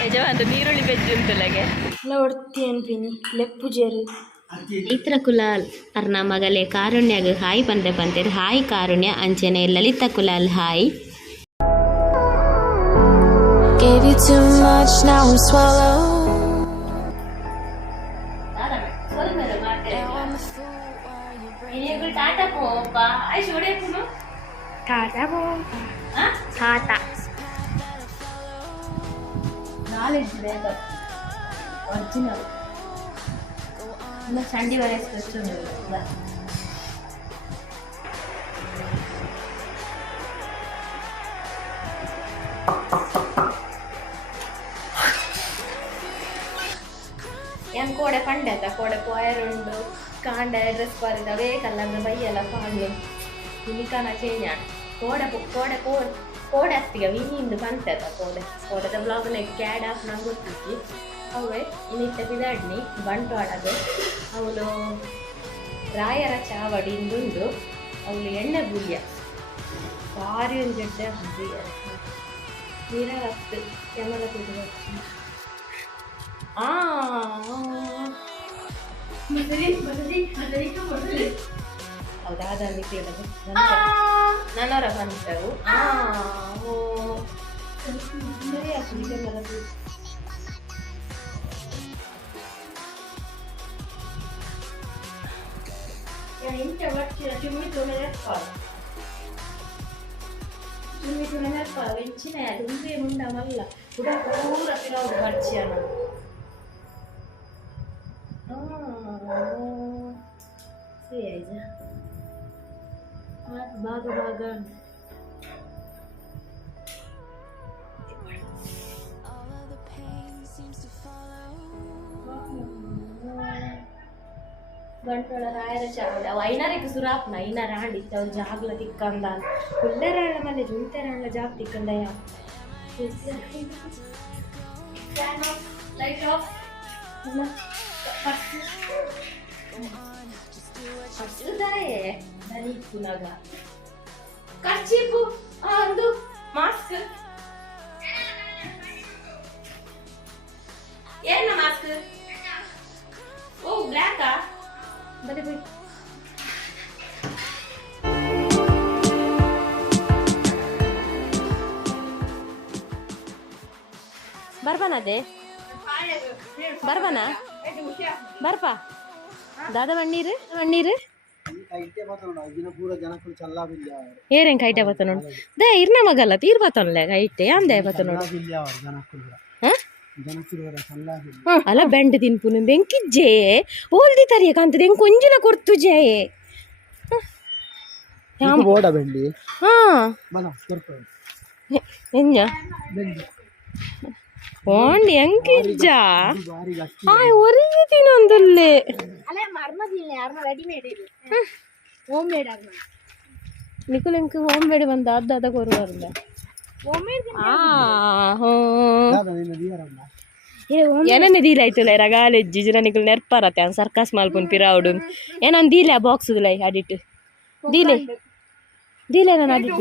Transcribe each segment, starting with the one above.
ಯಜಮಾನ ನೀರುಳ್ಳಿ ಬೆಜ್ಜು ಉಂಟುಲಗೆ ಹೊಡ್ತಿ ಅನ್ಪಿನಿ ಲೆಪ್ಪು ಜೇರು ಇತ್ರ ಕುಲಾಲ್ ಅರ್ನ ಮಗಲೆ ಕಾರುಣ್ಯಗ ಹಾಯ್ ಪಂತೆ ಪಂತೇರು ಹಾಯ್ ಕಾರುಣ್ಯ ಅಂಚನೆ Lalitha Kulal hi. Gave you too much, now I'm swallowed. Tata popa. Ay, sure puno. Tata popa. Huh? Tata. Knowledge level. Original. No Sunday varies question. Yang kode pande ta kode poer undu kanda dress paridave kallandra bayyala paandu inikana chenya kode astiga vinnindu pante ta kode da vlog ne cad af nan gottiki avve initte bidadni bantu alage avulu rayara chavadi indundu avulu YenneBoolya vaari ungedde handiya mira rattu yamala kudu ಹೌದಾದ ನಾನವರ ಬಂತವು ఉండమల్ల కూడా పూర తిరగదు పరిచయాలు baga ಗಂಟೊಳ ರಾಯರ ಚಾವಡಿ ಅವು ಐನಾರಿಗೆ ಸುರಾಪ್ನ ಐನಾರ ಹಾಂಡಿತ್ತು ಅವ್ರು ಜಾಗ್ಲ ತಿಕ್ಕಂದ ಕುಲ್ಲೆರಾಳ ಮನೆ ಜುಂತೆರಾಳ ಜಾಗ್ ತಿಕ್ಕಂದಯ್ಯ light off ಅಷ್ಟದಾಯೇ ದನಿ ಪುನಗ ಕರ್ಚೀಪು ಒಂದು ಮಾಸ್ಕ್ ಏನು ಮಾಸ್ಕ್ ಓ ಬ್ಲ್ಯಾಕಾ ಬರೀ ಬಿಡಿ ಬರ್ಬನದೆ ಬರ್ಬನ ಬರ್ಪ ದಾದ ವಣ್ಣೀರು ವಣ್ಣೀರು ಏರೇಂ ಕೈಟೆ ಬತ್ತ ನೋಡು ದೇ ಇರ್ನ ಮಗಲ್ಲ ತೀರ್ ಬತ್ತನ್ಲೆ ಕೈಟೆ ಅಂದೆ ಬತ್ತ ನೋಡು ಅಲ್ಲ ಬೆಂಡ್ ತಿನ್ಪುನು ಬೆಂಕಿಜ್ಜೆ ಓಲ್ದಿ ತರಿಯ ಕಾಂತದೆ ಹೆಂಗ್ ಕೊಂಜಿನ ಕೊಡ್ತು ಜೇ ಹಾ ಎಂಜ ಓಂಡಿ ಹೆಂಗಿಜ್ಜ ಹಾಯ್ ಒರಿಗೆ ತಿನ್ನೊಂದಲ್ಲೇ ನಿಖಿಲ್ ಎಂಕ್ ಹೋಮ್ ಮೇಡ್ ಬಂದ ಅದ ಕೊರುವಾರ್ದ ಏನೇನೆ ದೀಲಾಯ್ತುಲ ರಗಾಲೆಜ್ಜಿ ಜಿನ ನಿಖಿಲ್ ನೆರ್ಪಾರತ್ತೆ ಅವ್ನು ಸರ್ಕಸ್ ಮಾಲ್ಪುನ್ ಪಿರಾವುಡು ಏನೊಂದು ದೀಲೆ ಆ ಬಾಕ್ಸ್ದುಲ ಅಡಿಟ್ ದೀಲೆ ದೀಲೆ ನಾನು ಅಡಿಟ್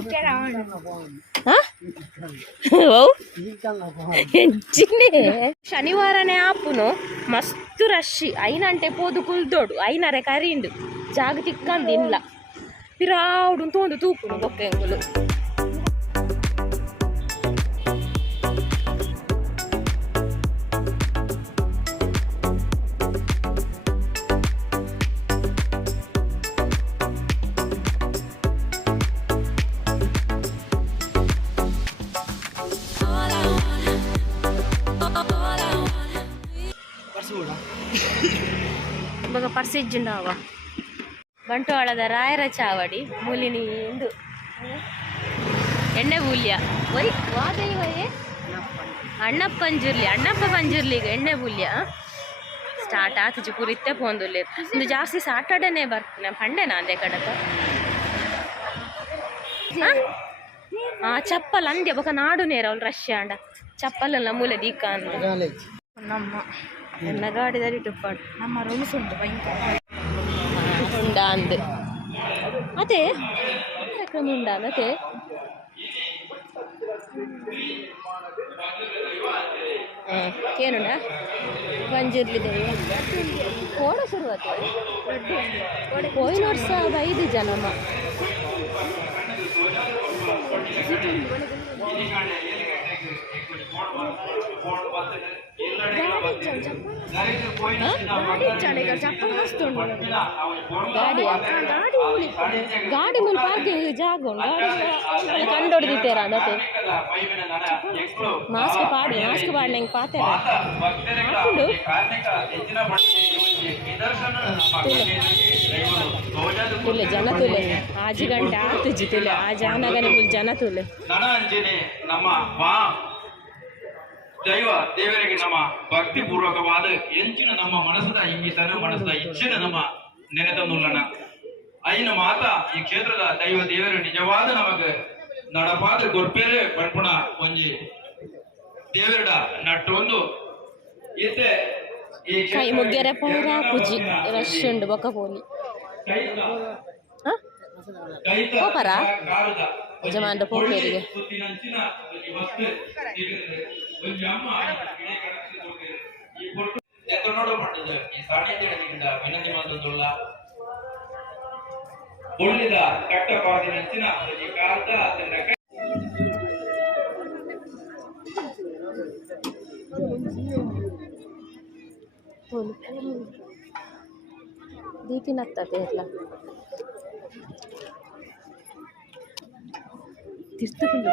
ಹೆಚ್ಚಿನೇ ಶನಿವಾರನೇ ಆಪುನು ಮಸ್ತ್ ರಶ್ ಐನಂಟೆ ಪೋದು ಕುಲ್ದೋಡು ಐನರೆ ಕರಿಂಡು ಜಾಗ ತಿಕ್ಕಂದಿಲ್ಲ ಪಿರಾವುಡು ತೋಂದು ತೂಪುನು ಬೊಕ್ಕೆಂಗುಲು ಇವಾಗ ಪರ್ಸಿಜ್ಜುಂಡಾವ ಬಂಟ್ವಾಳದ ರಾಯರ ಚಾವಡಿ ಮೂಲಿನಿ ಇಂದು YenneBoolya ಒಯ್ ವಾದೈವಯೇ ಅಣ್ಣಪ್ಪ ಪಂಜುರ್ಲಿಗೆ YenneBoolya ಸ್ಟಾರ್ಟ್ ಆತಿಜು ಪುರಿತ್ತೆ ಪೋಂದುಲ್ಲೆ ಒಂದು ಜಾಸ್ತಿ ಸಾಟರ್ಡೇನೇ ಬರ್ತೀನಿ ಪಂಡೆನಾ ಅಂದೆ ಕಡಕ ಚಪ್ಪಲ್ ಅಂದೆ ಬೊಕ ನಾಡು ನೇರ ಅವ್ಳು ರಶ್ಯ ಅಂಡ ಚಪ್ಪಲೆಲ್ಲ ಮೂಲೆ ದೀಕ ಅಂದ ನಮ್ಮ ಎಲ್ಲ ಗಾಡಿದಲ್ಲಿ ಟುಪ್ಪಾಡು ನಮ್ಮ ರೂಮ್ಸ್ ಉಂಟು ಭಯಂಕರ ಉಂಡ ಅಂದು ಅದೇ ಕಾರ್ಯಕ್ರಮ ಉಂಡ ಅದೇ ಕೇನುಂಡ ಪಂಜುರ್ಲಿ ದೇವಿ ಕೋಡ ಶುರುವಾತು ಹೋಯ್ನ ವರ್ಷ 5 ಜನಮ್ಮ ಗಾಡಿ ಮುಂದೆ ಪಾರ್ಕಿಂಗ್ ಜಾಗ ಉಂಟು ಗಾಡಿ ಕಂಡೊಡ್ದಿತ್ತೇರ ಅದಕ್ಕೆ ಮಾಸ್ಕ್ ಪಾಡ್ಲಿ ಪಾತೆ ಹಾಕೊಂಡು ತುಲೆ ಜನ ತುಲೆ ಆಜಿ ಗಂಟೆ ಆತುಜಿ ತುಲೆ ಆ ಜಾನಗನೆ ಜನ ತುಲೆ ದೈವ ದೇವರಿಗೆ ನಮ್ಮ ಭಕ್ತಿ ಪೂರ್ವಕವಾದ ಎಂಚಿನ ನಮ್ಮ ಮನಸ್ಸದ ಇಂಗಿತನ ಮನಸ್ಸದ ಇಚ್ಛೆನ ನಮ್ಮ ನೆನೆತನ್ನುಳ್ಳಣ ಐನ ಮಾತ ಈ ಕ್ಷೇತ್ರದ ದೈವ ದೇವರು ನಿಜವಾದ ನಮಗೆ ನಡಪಾದ ಗೊರ್ಪೇರೆ ಪಡ್ಪುಣ ಒಂಜಿ ದೇವರಡ ನಟ್ಟೊಂದು ಇತ್ತೆ ಈ ಕೈ ಮುಗ್ಗೆರೆ ಪೂರ ಪೂಜಿ ರಶ್ ಉಂಡು ಬೊಕ್ಕ ಪೋಲಿ ಹೋಪರ ಯಜಮಾನ್ರ ಪೋಪೇರಿಗೆ ಒಳ್ಳೆದ ಕಟ್ಟ ಪಾದಿನಂಚಿನ ಈ ಕಾಲದ ಅದನ್ನ ದೀಪಿನತ್ತತೆ ಎಲ್ಲ ತಿರ್ತಕೊಂಡು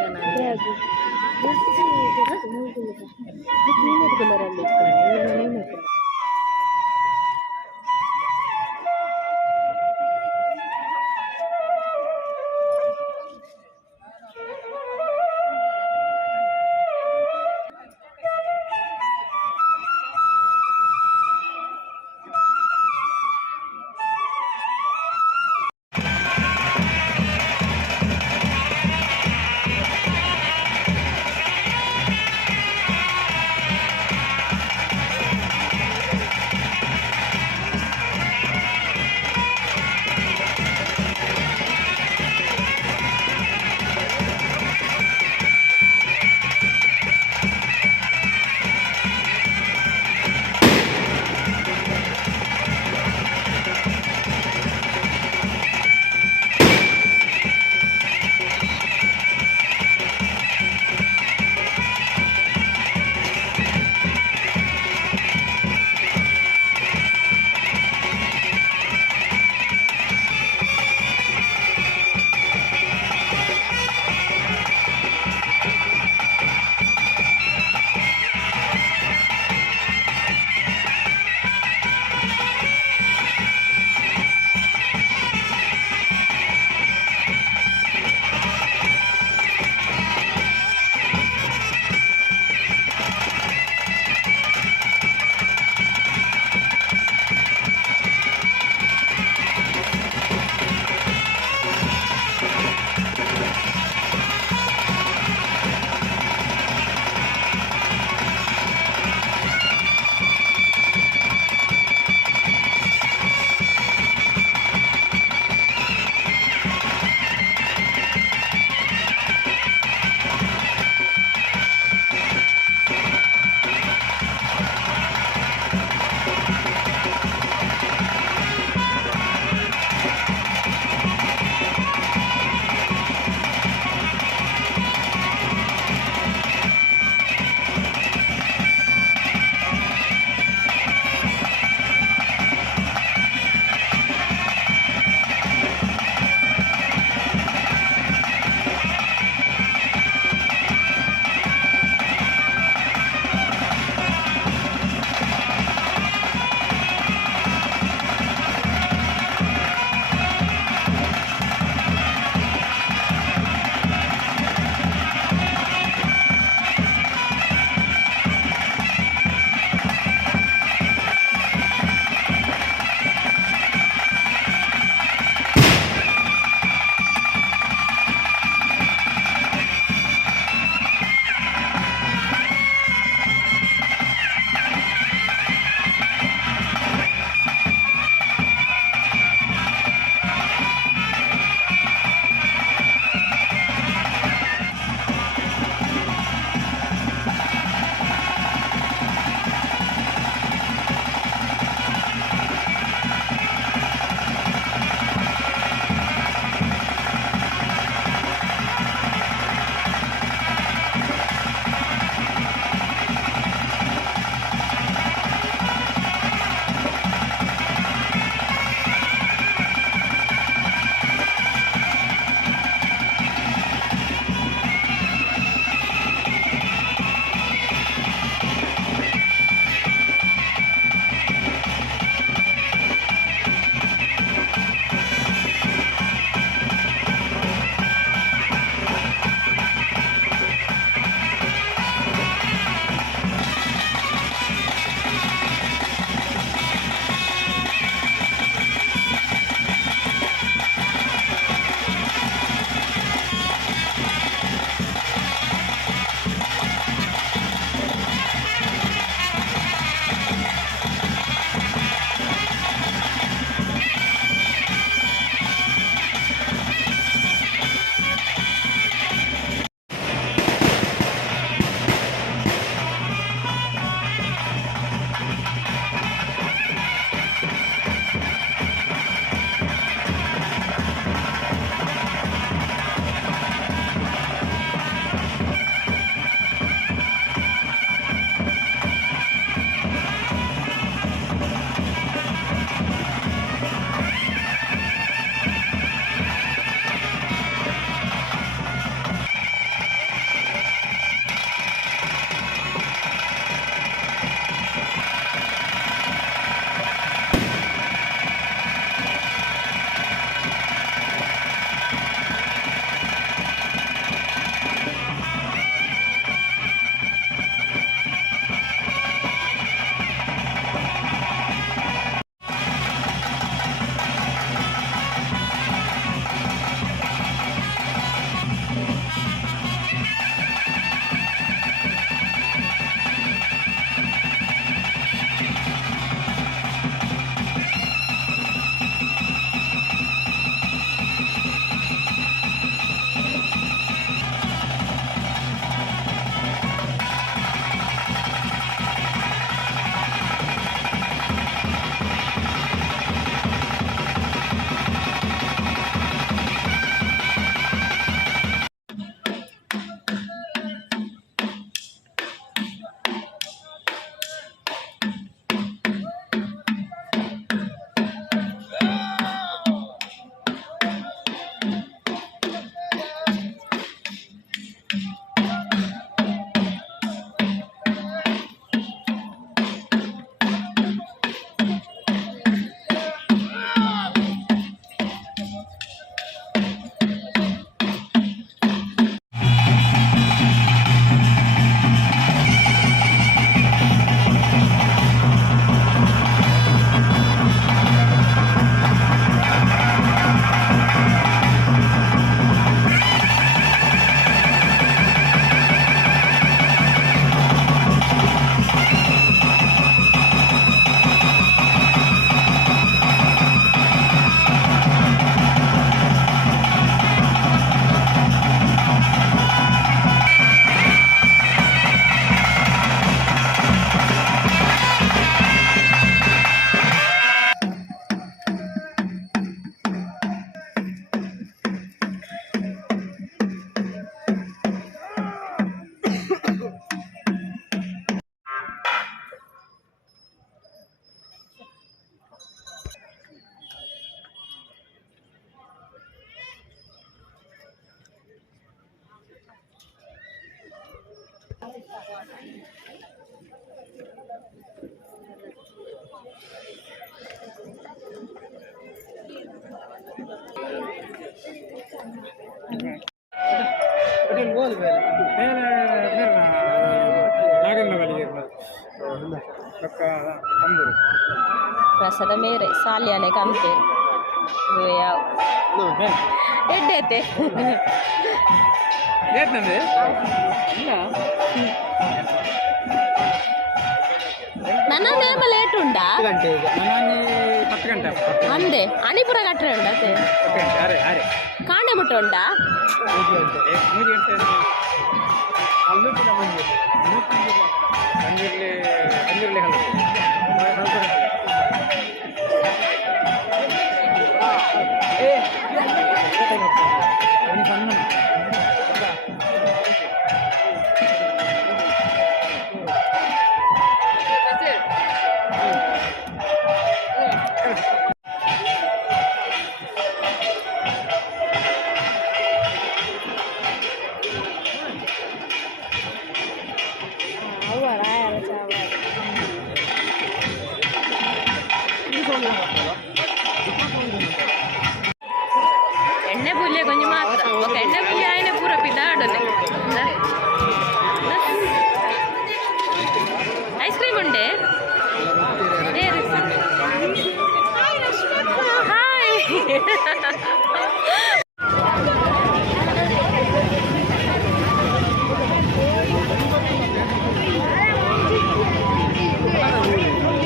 ಪ್ರಸಾದ ಮೇರೆ ಸಾಲ್ಯಾನೆ ಕಂಪೆ ಯಾವ ಎಡ್ಡೈತೆ ನನ್ನ ನೇಮ ಲೇಟ್ ಉಂಟಾ ಅಂದೆ ಅಣಿಪುರ ಕಟ್ಟರೆ ಉಂಡ ಕಾಂಡೆ ಮುಟ್ಟ ಉಂಟಾ YenneBoolya కొంచెం మాత్రం ఒక YenneBoolya ఆయన పూర పిదాడునే ఐస్ క్రీమ్ ఉండే హాయ్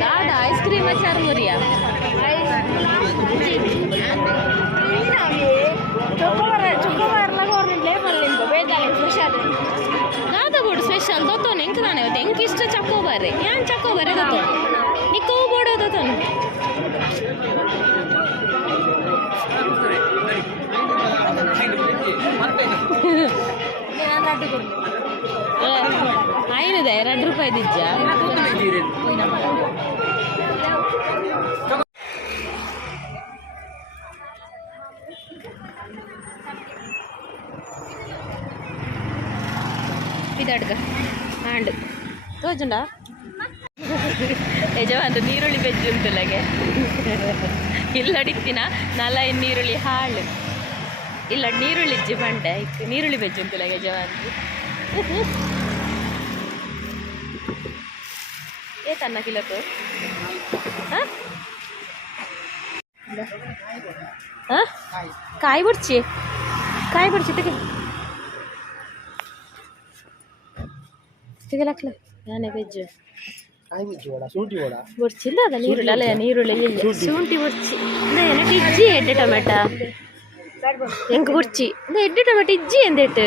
దాదా ఐస్ క్రీమ్ వచ్చారు మురియా ದಾದಗೋಡು ಸ್ಪೆಷಲ್ ದೊತ್ತೋನು ಎಂಕ್ ತಾನೆ ಎಂಕ್ ಇಷ್ಟ ಚಕ್ಕೋಬಾರೆ ಯಾನ್ ಚಕ್ಕೋಬಾರೆ ದೊತ್ತೋನು ನಿಕ್ಕೋ ಬೋಡೋ ದೊತ್ತೋನು ಐನಿದೆ ₹2 ದಿಜ್ಜ ಇದಡ್ಗ ಹ್ಯಾಂಡ್ ತೋಜುಂಡ ಯಜಮಾನ್ರು ನೀರುಳ್ಳಿ ಬೆಜ್ಜು ಉಂಟುಲಗೆ ಇಲ್ಲಡಿತ್ತಿನ ನಲ ನೀರುಳ್ಳಿ ಹಾಳು ಇಲ್ಲ ನೀರುಳ್ಳಿ ಇಜ್ಜಿ ಬಂಡೆ ನೀರುಳ್ಳಿ ಬೆಜ್ಜು ಉಂಟುಲಗೆ ಯಜಮಾನ್ರು ಏತನ್ನ ಕಿಲೋಕು ಕಾಯಿ ಬಿಡ್ಚಿ ತೆಗೆ ತೆಗೆಲಕ್ಲ ನಾನೇ ಬೆಜ್ಜು ಬುರ್ಚಿಲ್ಲ ಅದ ನೀರುಳ್ಳಿ ಅಲ್ಲ ನೀರುಳ್ಳಿ ಶುಂಠಿ ಬುರ್ಚಿ ಎಂಟ್ ಇಜ್ಜಿ ಎಡ್ಡೆ ಟೊಮೆಟ ಎಂಕ್ ಬುರ್ಚಿ ಎಡ್ಡೆ ಟೊಮೆಟ ಇಜ್ಜಿ ಎಂದೆಟ್ಟು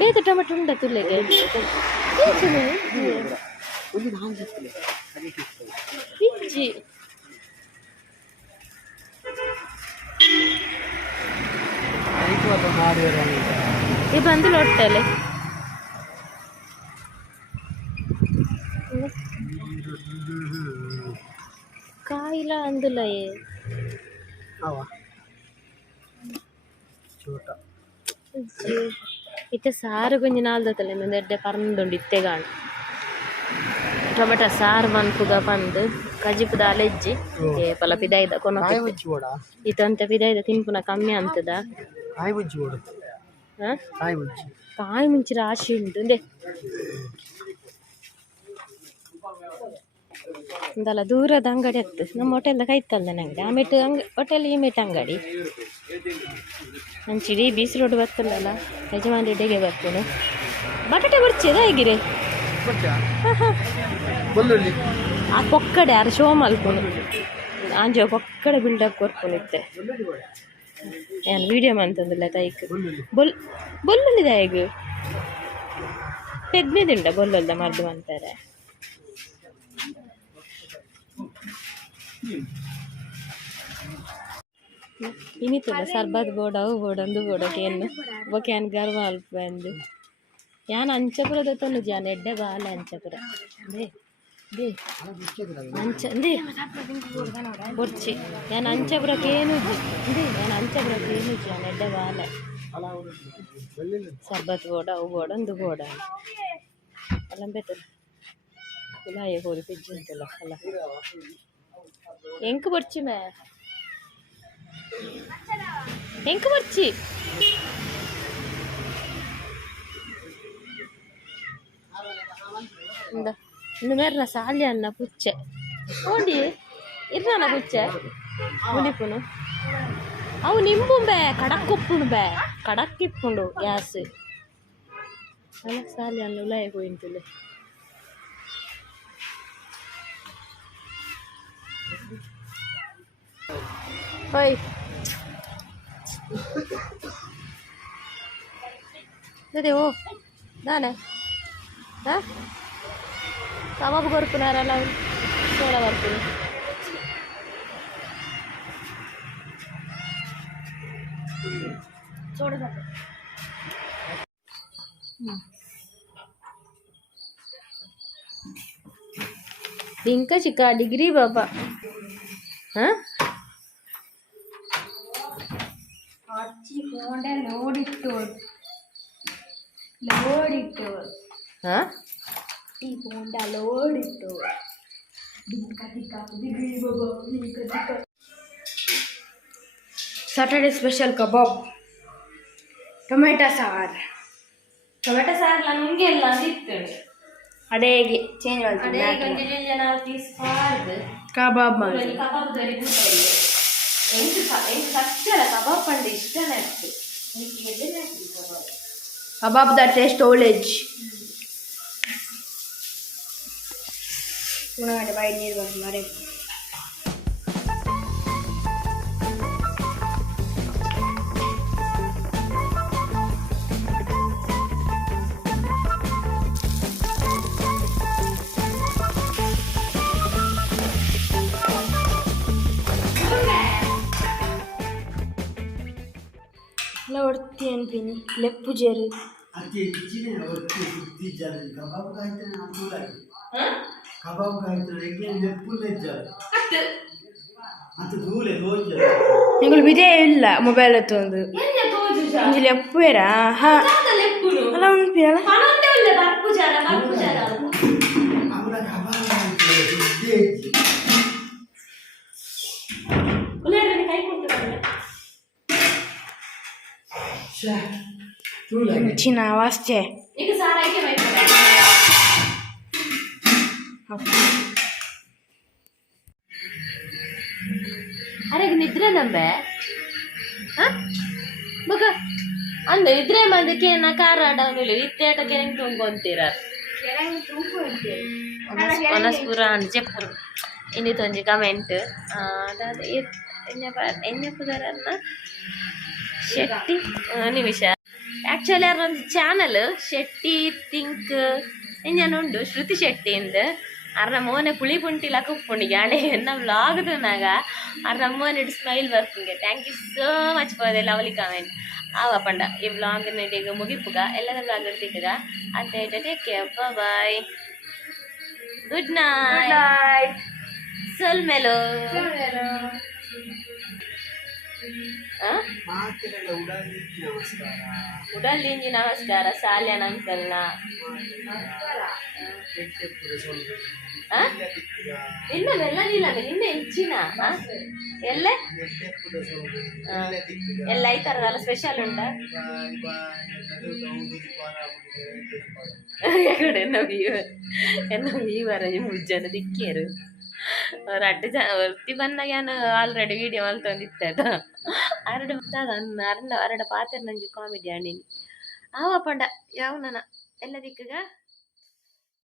ಬೇತ ಟೊಮೆಟ ಉಂಡ ತುಳ್ಳೆಗೆ ಇಜ್ಜಿ ಈ ಬಂದು ಲೊಟ್ಟಲೆ ಕಾಯಿಲ ಅಂದುಲ ಇತ್ತೆ ಸಾರು ಕೊಂಚ ನಾಲ್ದತ್ತಲೆ ಎಡ್ಡೆ ಪರಂದುಂಡು ಇತ್ತೆ ಕಾಣು ಟೊಮೆಟೊ ಸಾರು ಮನ್ಪುಗ ಪಂದು ಕಜಿಪುದ ಅಲೆಜ್ಜಿ ಏಪಲ ಪಿದಾಯ್ದ ಕೊನ ಇತ್ತಂತ ಪಿದಾಯ್ದ ತಿನ್ಪುನ ಕಮ್ಮಿ ಅಂತದ ಕಾಯಿ ಮುಂಚಿ ರಾಶಿ ಉಂಟು ಒಂದಲ್ಲ ದೂರದ ಅಂಗಡಿ ಆಗ್ತದೆ ನಮ್ಮ ಹೋಟೆಲ್ದ ಕೈತಲ್ದನ ಅಂಗಡಿ ಆಮೇಲೆ ಹೋಟೆಲ್ ಈ ಮೇಟ್ ಅಂಗಡಿ ಅಂಚಿಡಿ ಬೀಸ್ ರೋಡ್ ಬರ್ತಲ್ಲ ಯಜಮಾನ್ರಿ ಡೆಗೆ ಬರ್ತೇನೆ ಬಟಾಟೆ ಬರ್ಚದ ಹೇಗಿರಿ ಆ ಪೊಕ್ಕಡೆ ಯಾರು ಶೋ ಮಲ್ಪುನು ಆಂಜೋ ಪೊಕ್ಕಡೆ ಬಿಲ್ಡಪ್ ಕೊರ್ಪುನಿತ್ತೆ ಏನು ವೀಡಿಯೋ ಮಂತಂದಿಲ್ಲ ತೈಕ್ ಬೊಲ್ಲುಲಿದ ಹೇಗೆ ಪೆದ್ಮೆದುಂಡ ಬೊಲ್ಲಲ್ದ ಮರ್ದು ಅಂತಾರೆ ಇನ್ನಿತ್ತಲ್ಲ ಸರ್ಬತ್ ಬೋರ್ಡ್ ಅವು ಬೋರ್ಡ್ ಒಂದು ಬೋರ್ಡಕೇನು ಬೊಕೇನು ಗರ್ವ ಅಲ್ಪ ಎಂದು ಯಾನ್ ಅಂಚಪುರದ ತೊಂದು ಜಾನ್ ಎಡ್ಡೆ ಬಾಲ ಅಂಚಪುರ ದೇ ಅಂಚ ದೇ ಬೊರ್ಚಿ ಯಾನ್ ಅಂಚಪುರಕ್ಕೇನು ಯಾನ್ ಅಂಚಪುರಕ್ಕೇನು ಜಾನ್ ಎಡ್ಡೆ ಬಾಲ ಸರ್ಬತ್ ಬೋರ್ಡ್ ಅವು ಬೋರ್ಡ್ ಒಂದು ಬೋರ್ಡ್ ಅಲ್ಲಂಬೇತಲ್ಲ ಇಲಾಯ ಹೋರಿ ಪಿಜ್ಜಿ ಉಂಟಲ್ಲ ಅಲ್ಲ ಎಂಕ್ ಬರ್ಚಿ ಮೇ ಎಂಕ್ ಬರ್ಚಿ ಇನ್ನು ಮೇರ್ನ ಸಾಲ್ಯನ್ನ ಪುಚ್ಚೆ ಓಡಿ ಇರ್ರಾನ ಪುಚ್ಚೆ ಮುಲಿಪುನು ಅವು ನಿಂಬು ಬೇ ಕಡಕ್ಕುಪ್ಪುಂಡು ಬೇ ಕಡಕ್ಕಿಪ್ಪುಂಡು ಗ್ಯಾಸ್ ಅಲ್ಲ ಸಾಲ್ಯನ್ನ ಉಲಾಯ ಹೋಯಿಂತುಲೆ ಓಯ್ ಅದೇ ಓ ನಾನೇ ಹಾಂ ಕಬಾಬ್ ಕೊರ್ಪುನಾರಲ್ಲ ಸೋಳ ಬರ್ತೀನಿ ఇంకా చిక్క డిగ్రీ బాబా ಅಚ್ಚಿ ಫೋನ್ ಲೋಡಿಟ್ಟು ಈ ಫೋನ್ ಲೋಡಿಟ್ಟು ಸಾಟರ್ಡೆ ಸ್ಪೆಷಲ್ ಕಬಾಬ್ ಟೊಮೆಟೊ ಸಾರು ನನಗೆ ಎಲ್ಲ ಸಿಕ್ತು ಅಡೇಗೆ ಚೇಂಜ್ ಮಾಡ್ತೀನಿ ಕಬಾಬ್ ಮಾಡಿ ಕಬಾಬ್ ಕಬಾಬ್ ಪಂಡ ಇಷ್ಟನೇ ಆಗ್ತದೆ ಕಬಾಬ್ ದ ಟೇಸ್ಟ್ ಓಲೇಜ್ ಉಳ್ಳಾಗಡ್ಡೆ ಬಾಯಿ ನೀರು ಬಂದು ಮರೆ ಎಲ್ಲ ಹೊಡ್ತಿ ಅನ್ಪಿನಿ ಲೆಪ್ಪು ಜೇರು ನಿಂಗಳು ವಿಡಿಯೋ ಇಲ್ಲ ಮೊಬೈಲ್ ಹತ್ತೊಂದು ಲೆಪ್ಪು ಏರಾ ಹಾ ಅಲ್ಲ ಉಂಪಿನಲ್ಲ ಚಿನ್ನ ವಾಸ್ತೆ ಅರೆ ನಿದ್ರೆ ನಂಬೆ ಮಗ ಅಂದ ಇದ್ರೆ ಮಂದಕ್ಕೆ ನಾ ಕಾರ ಆಡೋದಿಲ್ಲ ಇತ್ತೇಟಕ್ಕೆ ಹೆಂಗೆ ತುಂಬ್ಕೊಂತೀರ ಮನಸ್ಪುರ ಅಂತ ಚೆಪ್ಪರು ಇನ್ನಿತ್ತೊಂಜಿ ಕಮೆಂಟ್ ಅದಾದ ಎಣ್ಣೆಪುದಾರನ್ನ ಶೆಟ್ಟಿ ನಿಮಿಷ ಆ್ಯಕ್ಚುಲಿ ಅದೊಂದು ಚಾನಲ್ ಶೆಟ್ಟಿ ಥಿಂಕ್ ಎಂಜನುಂಡು ಶ್ರುತಿ ಶೆಟ್ಟಿಂದ ಅರ್ನ ಮೋನೆ ಪುಳಿ ಪುಂಟಿಲ ಕುಪ್ಪುಂಡಿಗೆ ಅಡೆ ಎನ್ನ ವ್ಲಾಗ್ದನಾಗ ಅರ್ನ ಮೋನೆ ಸ್ಮೈಲ್ ಬರ್ತಿಂಗೆ thank you so much for the lovely comment ಆವ ಪಂಡ ಈ ವ್ಲಾಗ್ನ ಈಗ ಮುಗಿಪುಗ ಎಲ್ಲದ ವ್ಲಾಗ್ ಇರ್ತಿಕ್ಕಗ ಅಂತ take care bye good night ಸಲ್ಮೆಲೋ ಉಡಲ್ದಿಂಜಿ ನಮಸ್ಕಾರ ಸಾಲ್ಯನ್ ಅಂಕಲ್ನ ನಿನ್ನ ಮೆಲ್ಲನಿಲ್ಲ ನಿನ್ನೆ ಹೆಚ್ಚಿನ ಎಲ್ಲ ಎಲ್ಲ ಈ ಥರದಲ್ಲ ಸ್ಪೆಷಲ್ ಉಂಟಾ ಎನ್ನ ವ್ಯೂವರ ಮುಜ್ಜನ ದಿಕ್ಕಿಯರು ಅವ್ರು ಅಡ್ಡ ಒರ್ತಿ ಬಂದಾಗ ನಾನು ಆಲ್ರೆಡಿ ವೀಡಿಯೋ ಮಲ್ತೊಂದಿತ್ತೆ ಅದು ಅರಡು ಅರಡ ಪಾತ್ರ ನಂಗೆ ಕಾಮಿಡಿ ಅಣ್ಣಿನಿ ಆವ ಪಂಡ ಯಾವ ನನ್ನ ಎಲ್ಲ ದಿಕ್ಕಗ